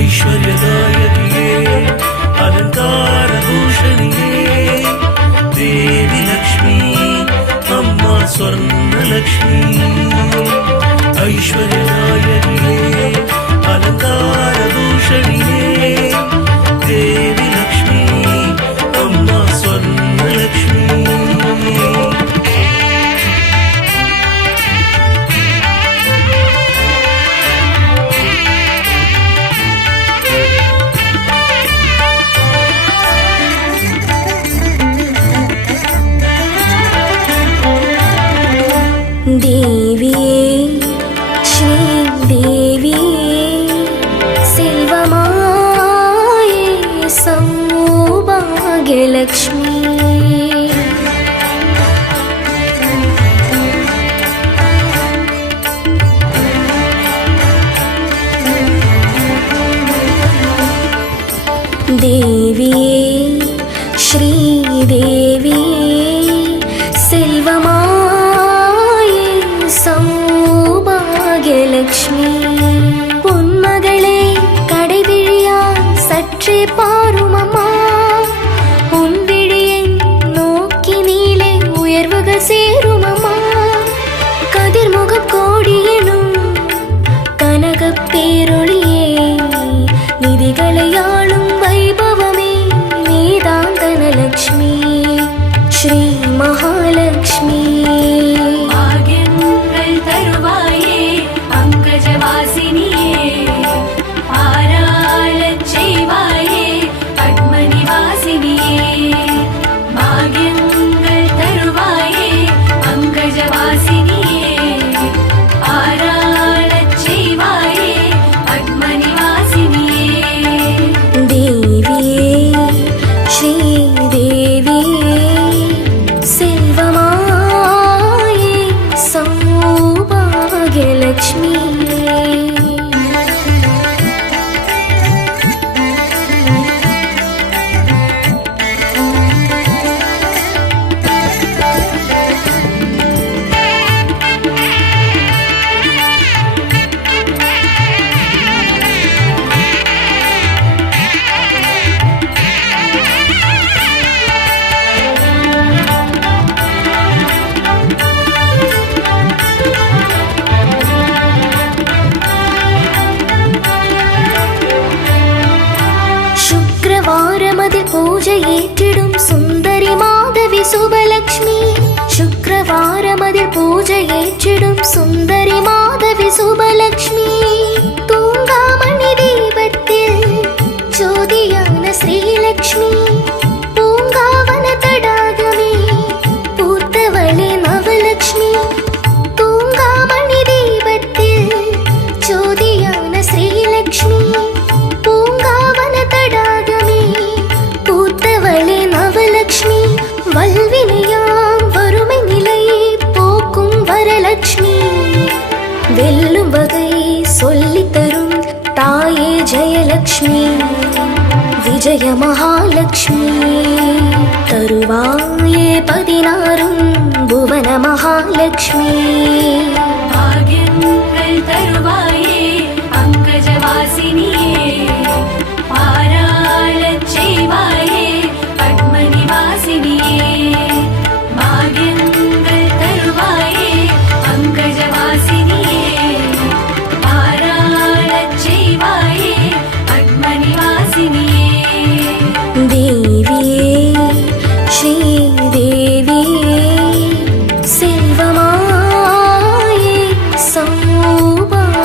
ऐश्वर्यदायकिये अलङ्कारभूषणिये देवी लक्ष्मी अम्मा स्वर्णलक्ष्मी ऐश्वर्यदायकिये अलङ्कारभूषणिये देवी लक्ष्मी अम्मा स्वर्णलक्ष्मी देविये श्रीदेविये सेल्वमाये सौभाग्यलक्ष्मी देविये श्रीदेविये सेल्वमाये सौभाग्यलक्ष्मी பொன்மகளே கடைவிழியால் சற்றே பாருமம்மா உன் விழியை நோக்கி நீளே உயர்வுகள் சேருமம்மா கதிர்முகம் கோடியெனும் கனகப் பேரொளியே நிதிகளை ஆளும் வைபவமே நீதான் தனலக்ஷ்மி ஸ்ரீ மகாலக்ஷ்மி लक्ष्मी பூஜை ஏற்றிடும் சுந்தரி மாதவி சுபலக்ஷ்மி சுக்கிரவாரமதில் பூஜை ஏற்றிடும் சுந்தரி மாதவி சுபலக்ஷ்மி தூங்காமணி தீபத்தில் ஜோதியான ஸ்ரீலக்ஷ்மி பூங்காவன தடாகமே பூத்தவளே நவலக்ஷ்மி தூங்காமணி தீபத்தில் ஜோதியான ஸ்ரீலக்ஷ்மி பூங்காவன தடாகமே பூத்தவளே நவலக்ஷ்மி வல்வினையாம் வறுமை நிலை போக்கும் வரலக்ஷ்மி வெல்லும் வகை சொல்லித் தரும் தாயே ஜெயலக்ஷ்மி விஜய மகாலக்ஷ்மி தருவாயே 16 புவன மகாலக்ஷ்மி பாக்யங்கள் தருவாயே பங்கஜவாசினியே பாராளச் செய்வாயே பத்மநிவாசினியே பாக்யங்கள் தருவாயே பங்கஜவாசினியே பாராளச் செய்வாயே பத்மநிவாசினியே தேவியே ஸ்ரீதேவியே செல்வமாயே சௌபாகியலக்ஷ்மி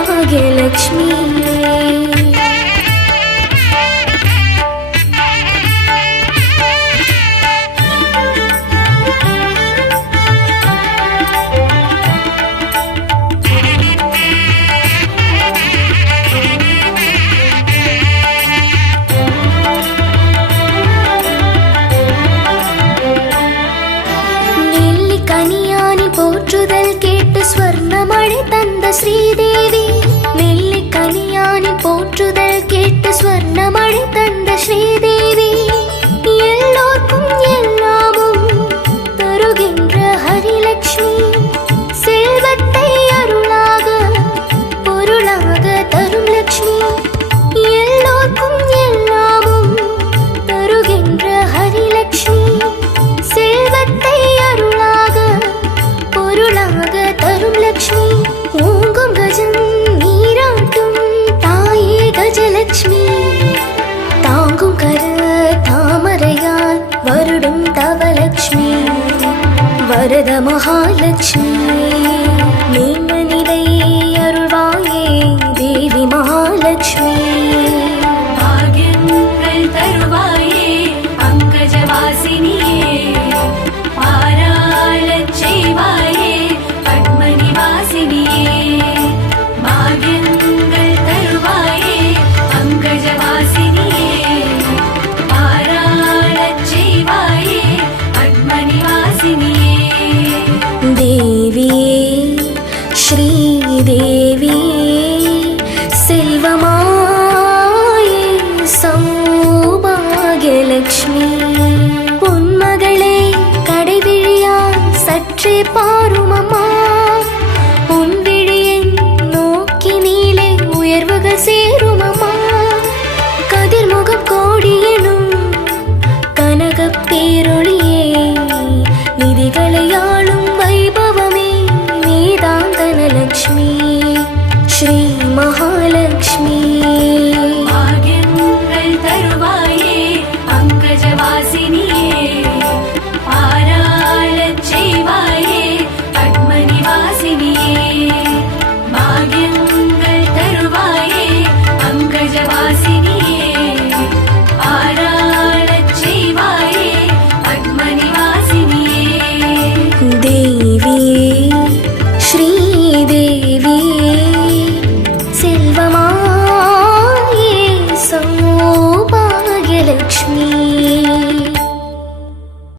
ஸ்ரீதேவி நெல்லிக்கனியானி போற்றுதல் கேட்டு ஸ்வர்ணமழை தந்த ஸ்ரீதேவி எல்லோர்க்கும் எல்லாமும் தருகின்ற ஹரிலக்ஷ்மி செல்வத்தை அருளாக பொருளாக தரும் லக்ஷ்மி எல்லோருக்கும் கஜலட்சுமி தாங்கும் கர தாமரையால் வருடும் தவலட்சுமி வரத மகாலட்சுமி